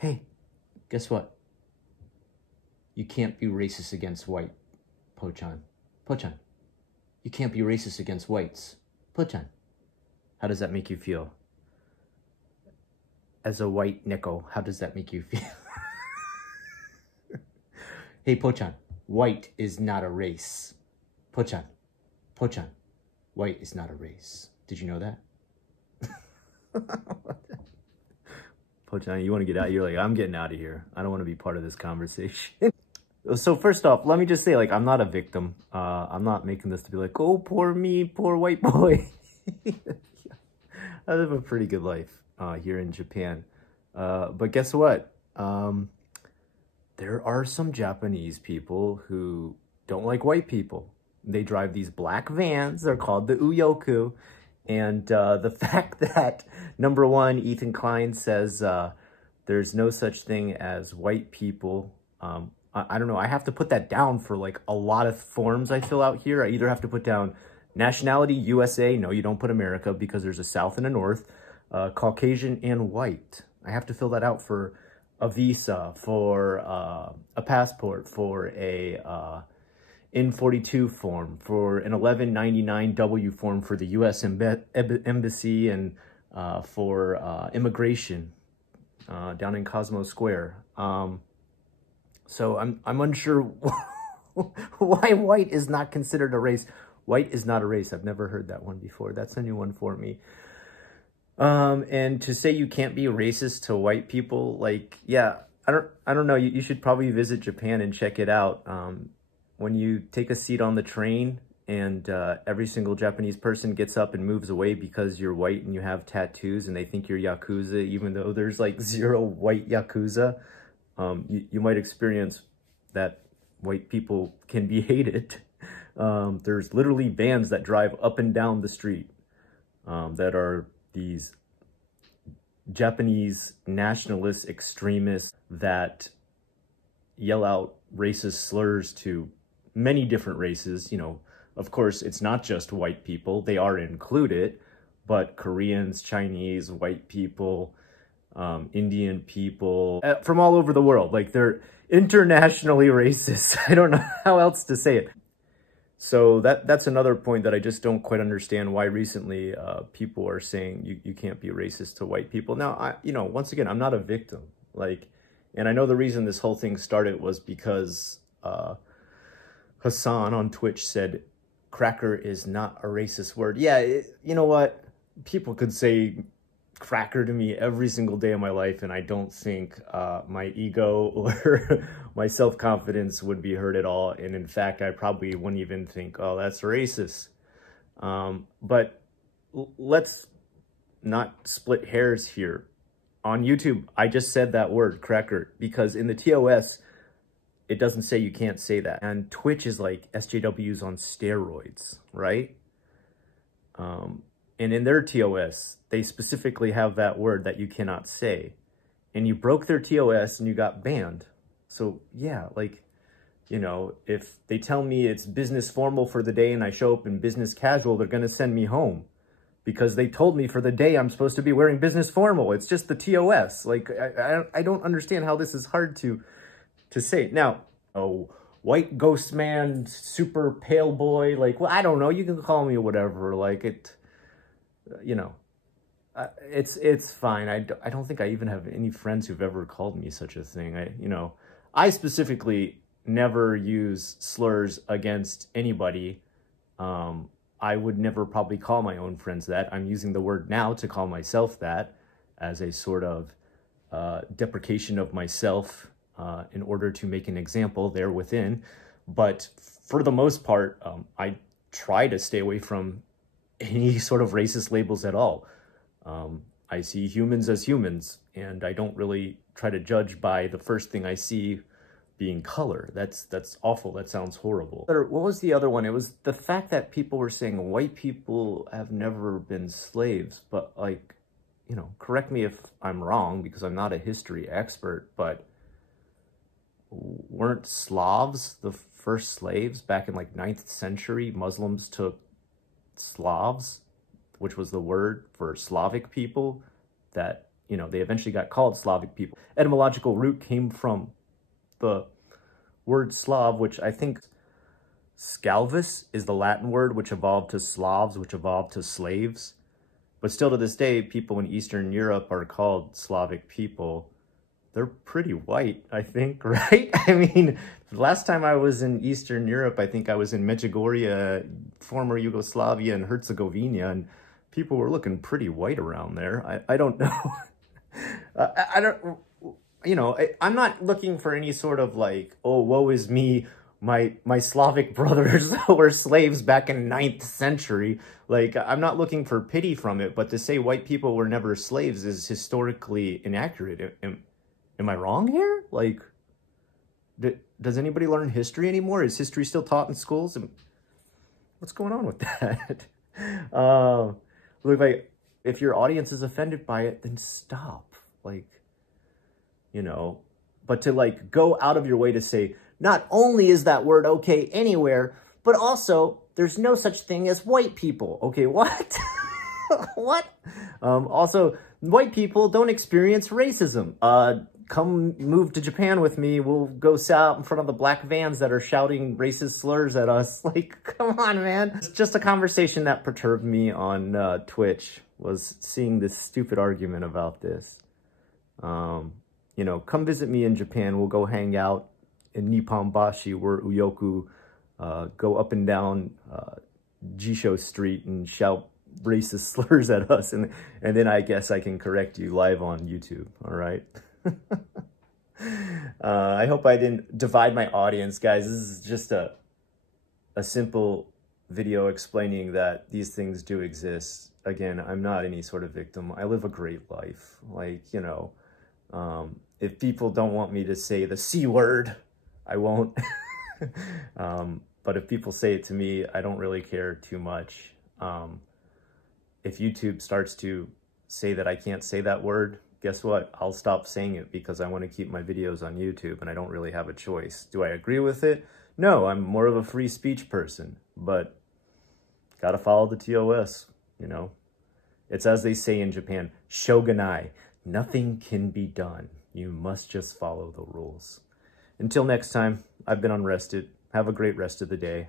Hey, guess what? You can't be racist against white, Pochan. Pochan, you can't be racist against whites. Pochan, how does that make you feel? As a white Nico, how does that make you feel? Hey, Pochan, white is not a race. Pochan, Pochan, white is not a race. Did you know that? Pochan, you want to get out? You're like, I'm getting out of here. I don't want to be part of this conversation. So first off, let me just say, like, I'm not a victim. I'm not making this to be like, oh, poor me, poor white boy. I live a pretty good life here in Japan. But guess what? There are some Japanese people who don't like white people. They drive these black vans. They're called the Uyoku. And the fact that, number one, Ethan Klein says there's no such thing as white people. I don't know. I have to put that down for like a lot of forms I fill out here. I either have to put down nationality, USA. No, you don't put America because there's a South and a North. Caucasian and white. I have to fill that out for a visa, for a passport, for a N42 form, for an 1199W form for the U.S. Embassy, and for immigration down in Cosmo Square. So I'm unsure why white is not considered a race. White is not a race. I've never heard that one before. That's a new one for me. And to say you can't be racist to white people, like, yeah, I don't know. You should probably visit Japan and check it out. When you take a seat on the train and every single Japanese person gets up and moves away because you're white and you have tattoos and they think you're Yakuza, even though there's like 0 white Yakuza, you might experience that white people can be hated. There's literally vans that drive up and down the street that are these Japanese nationalist extremists that yell out racist slurs to many different races. You know, of course, it's not just white people. They are included, but Koreans, Chinese, white people, Indian people, from all over the world. Like, they're internationally racist. I don't know how else to say it. So that's another point that I just don't quite understand, why recently people are saying you can't be racist to white people. Now, once again, I'm not a victim. Like, and I know the reason this whole thing started was because Hassan on Twitch said cracker is not a racist word. Yeah, you know what? People could say cracker to me every single day of my life, and I don't think my ego or my self-confidence would be hurt at all. And in fact, I probably wouldn't even think, oh, that's racist. But let's not split hairs here. On YouTube, I just said that word, cracker, because in the TOS, it doesn't say you can't say that. And Twitch is like SJWs on steroids, right? And in their TOS, they specifically have that word that you cannot say. And you broke their TOS and you got banned. So yeah, like, if they tell me it's business formal for the day and I show up in business casual, they're going to send me home. Because they told me for the day I'm supposed to be wearing business formal. It's just the TOS. Like, I don't understand how this is hard to say. Now, white ghost man, super pale boy, like, well, I don't know. You can call me whatever. Like, it's fine. I don't think I even have any friends who've ever called me such a thing. I specifically never use slurs against anybody. I would never probably call my own friends that. I'm using the word now to call myself that as a sort of deprecation of myself in order to make an example there within. But for the most part, I try to stay away from any sort of racist labels at all. I see humans as humans, and I don't really try to judge by the first thing I see being color. That's awful. That sounds horrible. What was the other one? It was the fact that people were saying white people have never been slaves, but like, correct me if I'm wrong because I'm not a history expert, but weren't Slavs the first slaves back in like 9th century? Muslims took Slavs, which was the word for Slavic people that, you know, they eventually got called Slavic people. Etymological root came from the word Slav, which I think scalvus is the Latin word, which evolved to Slavs, which evolved to slaves. But still to this day, people in Eastern Europe are called Slavic people. They're pretty white, I think, right? I mean, last time I was in Eastern Europe, I think I was in Medjugorje, former Yugoslavia, and Herzegovina, and people were looking pretty white around there. I don't know. I don't, you know, I'm not looking for any sort of like, oh, woe is me, my Slavic brothers were slaves back in 9th century. Like, I'm not looking for pity from it, but to say white people were never slaves is historically inaccurate. Am I wrong here? Like, does anybody learn history anymore? Is history still taught in schools? What's going on with that? Look, like, if your audience is offended by it, then stop. Like, you know, but to like go out of your way to say, not only is that word okay anywhere, but also there's no such thing as white people. Okay, what? What? Also, white people don't experience racism. Come move to Japan with me. We'll go sit out in front of the black vans that are shouting racist slurs at us. Like, come on, man. It's just a conversation that perturbed me on Twitch, was seeing this stupid argument about this. You know, come visit me in Japan. We'll go hang out in Nipponbashi, where Uyoku, go up and down Jisho Street and shout racist slurs at us. And then I guess I can correct you live on YouTube, all right? I hope I didn't divide my audience, guys. This is just a simple video explaining that these things do exist. Again, I'm not any sort of victim. I live a great life. Like, you know, if people don't want me to say the C word, I won't. But if people say it to me, I don't really care too much. If YouTube starts to say that I can't say that word, guess what? I'll stop saying it because I want to keep my videos on YouTube and I don't really have a choice. Do I agree with it? No, I'm more of a free speech person, but gotta follow the TOS, you know? It's as they say in Japan, shogunai, nothing can be done. You must just follow the rules. Until next time, I've been Unrested. Have a great rest of the day.